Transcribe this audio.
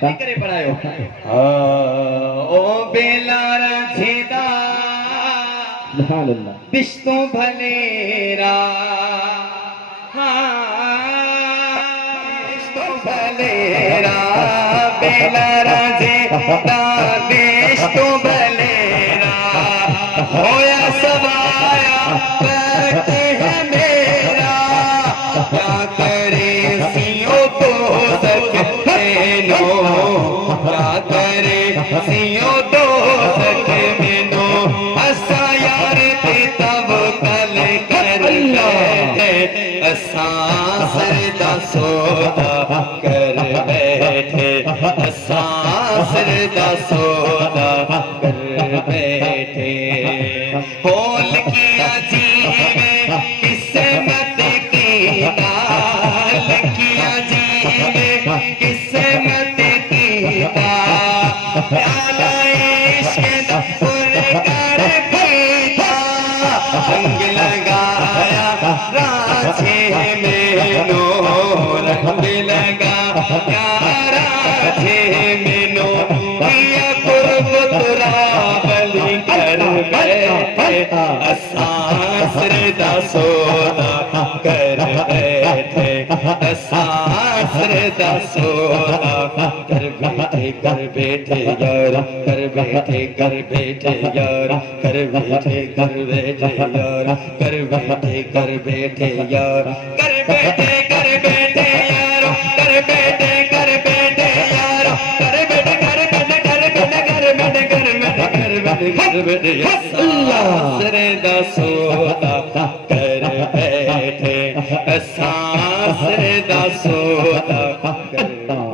करे पढ़ायो ओ बेलारा छेदा विष्णु भलेरा विष्णु भलेरा बेलारा छेदा विष्णु भलेरा होया सवाया करते हैं मेरा क्या करे सियों को सकते नो क्या करे सियों तो सके मेनो असा यार ते तब कल कर बैठे असा सरदा सोदा कर बैठे असा सरदा सोदा कर बैठे होल किया जीवे किस्मत की डाल किया जीवे किस्मत की प्याला इश्क दा पुर कर पीता रंग लगाया राझे मेनो रंग लगाया राझे मेनो किया कुर्ब तुरा बलि कर बैठे असा सरदा सोदा कर बैठे असा सरदा सोदा कर बैठे यार कर बैठे यार कर बैठे यार कर बैठे यार कर बैठे यार कर बैठे यार कर बैठे अल्लाह सरदा सोदा कर बैठे असा सरदा सोदा कर